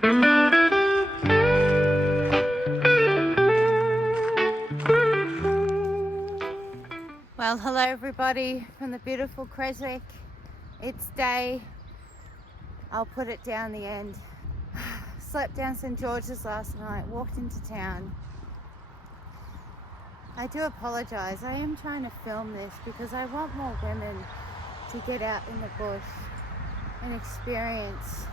Well, hello everybody from the beautiful Creswick. It's day, I'll put it down the end. Slept down St George's last night, walked into town. I do apologise, I am trying to film this because I want more women to get out in the bush and experience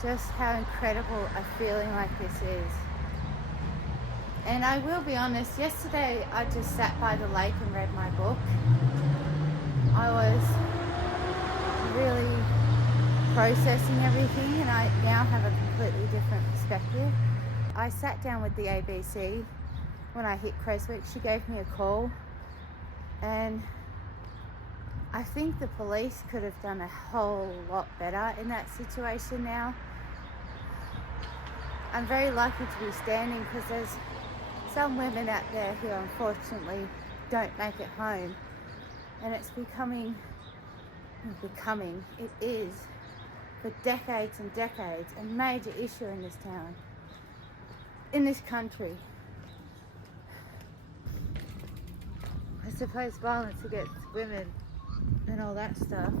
just how incredible a feeling like this is. And I will be honest, yesterday I just sat by the lake and read my book. I was really processing everything and I now have a completely different perspective. I sat down with the ABC when I hit Creswick. She gave me a call and I think the police could have done a whole lot better in that situation now. I'm very lucky to be standing because there's some women out there who unfortunately don't make it home, and it's it is for decades and decades a major issue in this town, in this country. I suppose violence against women and all that stuff,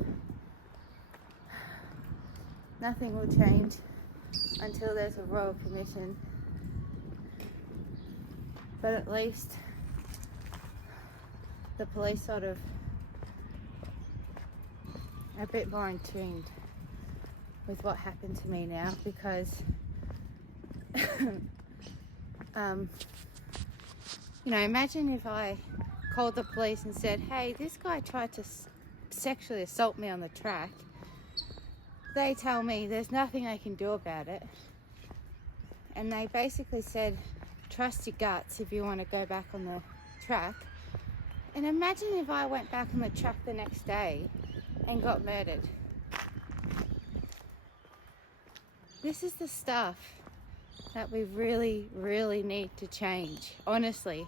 nothing will change until there's a royal commission. But at least the police sort of are a bit more in tune with what happened to me now, because imagine if I called the police and said, hey, this guy tried to sexually assault me on the track. They tell me there's nothing they can do about it, and they basically said, trust your guts if you want to go back on the track. And imagine if I went back on the track the next day and got murdered. This is the stuff that we really, really need to change, honestly.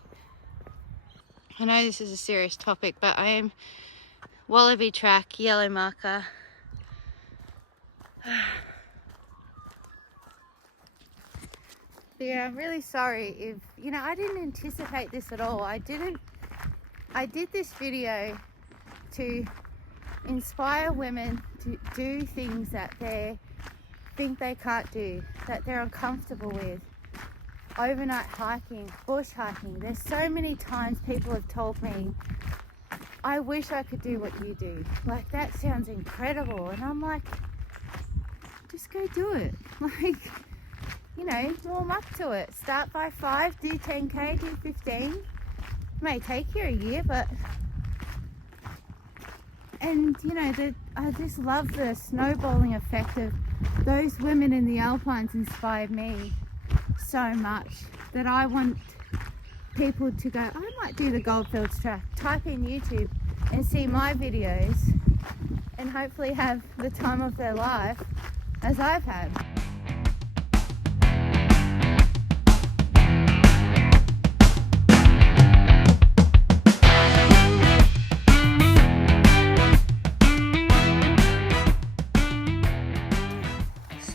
I know this is a serious topic, but I am Wallaby track, yellow marker. Yeah, I'm really sorry if, I didn't anticipate this at all. I did this video to inspire women to do things that they think they can't do, that they're uncomfortable with. Overnight hiking, bush hiking. There's so many times people have told me, I wish I could do what you do. Like, that sounds incredible. And I'm like, just go do it. Warm up to it. Start by 5, do 10k, do 15. It may take you a year, but... And, I just love the snowballing effect of those women in the Alpines inspired me so much that I want people to go, I might do the Goldfields track. Type in YouTube and see my videos and hopefully have the time of their life as I've had.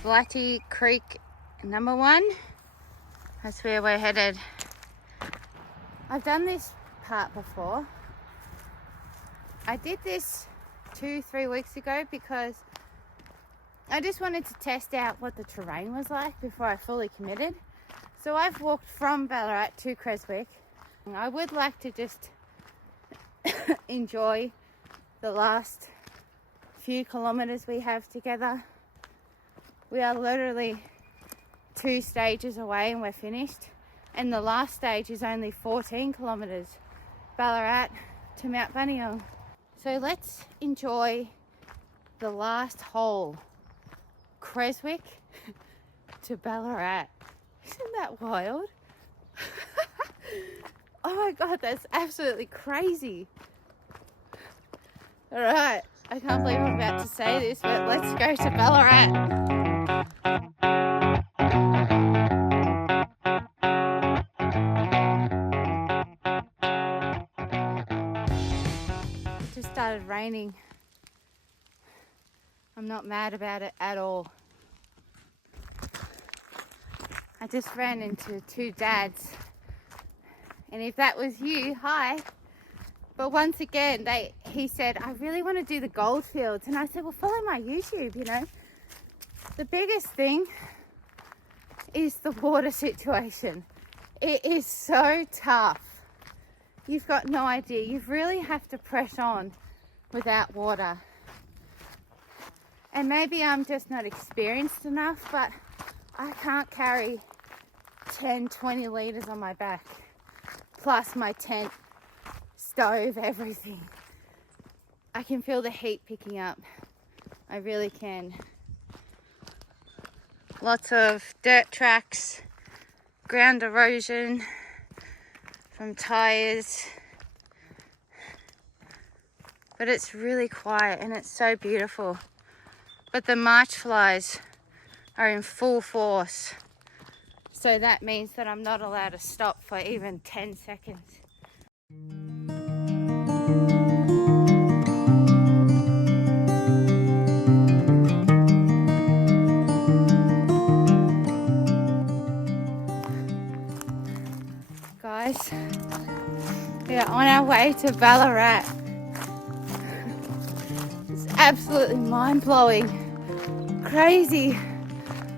Slutty Creek number 1. That's where we're headed. I've done this part before. I did this 2-3 weeks ago because I just wanted to test out what the terrain was like before I fully committed. So I've walked from Ballarat to Creswick. I would like to just enjoy the last few kilometres we have together. We are literally 2 stages away and we're finished. And the last stage is only 14 kilometres, Ballarat to Mount Buninyong. So let's enjoy the last hole, Creswick to Ballarat. Isn't that wild? Oh my God, that's absolutely crazy. All right, I can't believe I'm about to say this, but let's go to Ballarat. It just started raining. I'm not mad about it at all. I just ran into two dads. And if that was you, hi. But once again, he said, I really want to do the Goldfields. And I said, well, follow my YouTube, you know. The biggest thing is the water situation. It is so tough. You've got no idea. You really have to press on without water. And maybe I'm just not experienced enough, but I can't carry 10, 20 litres on my back. Plus my tent, stove, everything. I can feel the heat picking up. I really can. Lots of dirt tracks, ground erosion from tyres. But it's really quiet and it's so beautiful. But the march flies are in full force. So that means that I'm not allowed to stop for even 10 seconds. Guys, we are on our way to Ballarat. It's absolutely mind-blowing, crazy.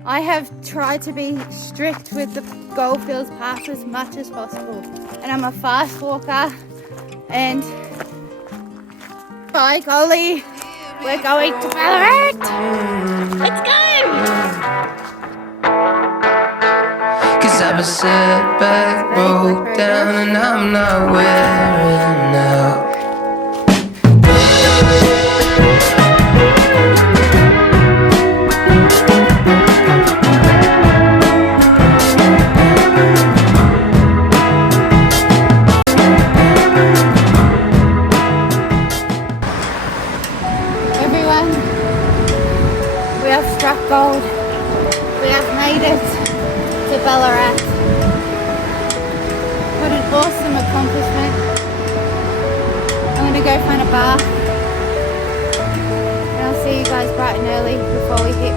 I have tried to be strict with the Goldfields path as much as possible, and I'm a fast walker, and by golly, we're going to Ballarat. Let's go! I'm a setback, broke down, and I'm not wearing out. Everyone, we have struck gold. We have made it to Ballarat. What an awesome accomplishment. I'm going to go find a bar and I'll see you guys bright and early before we hit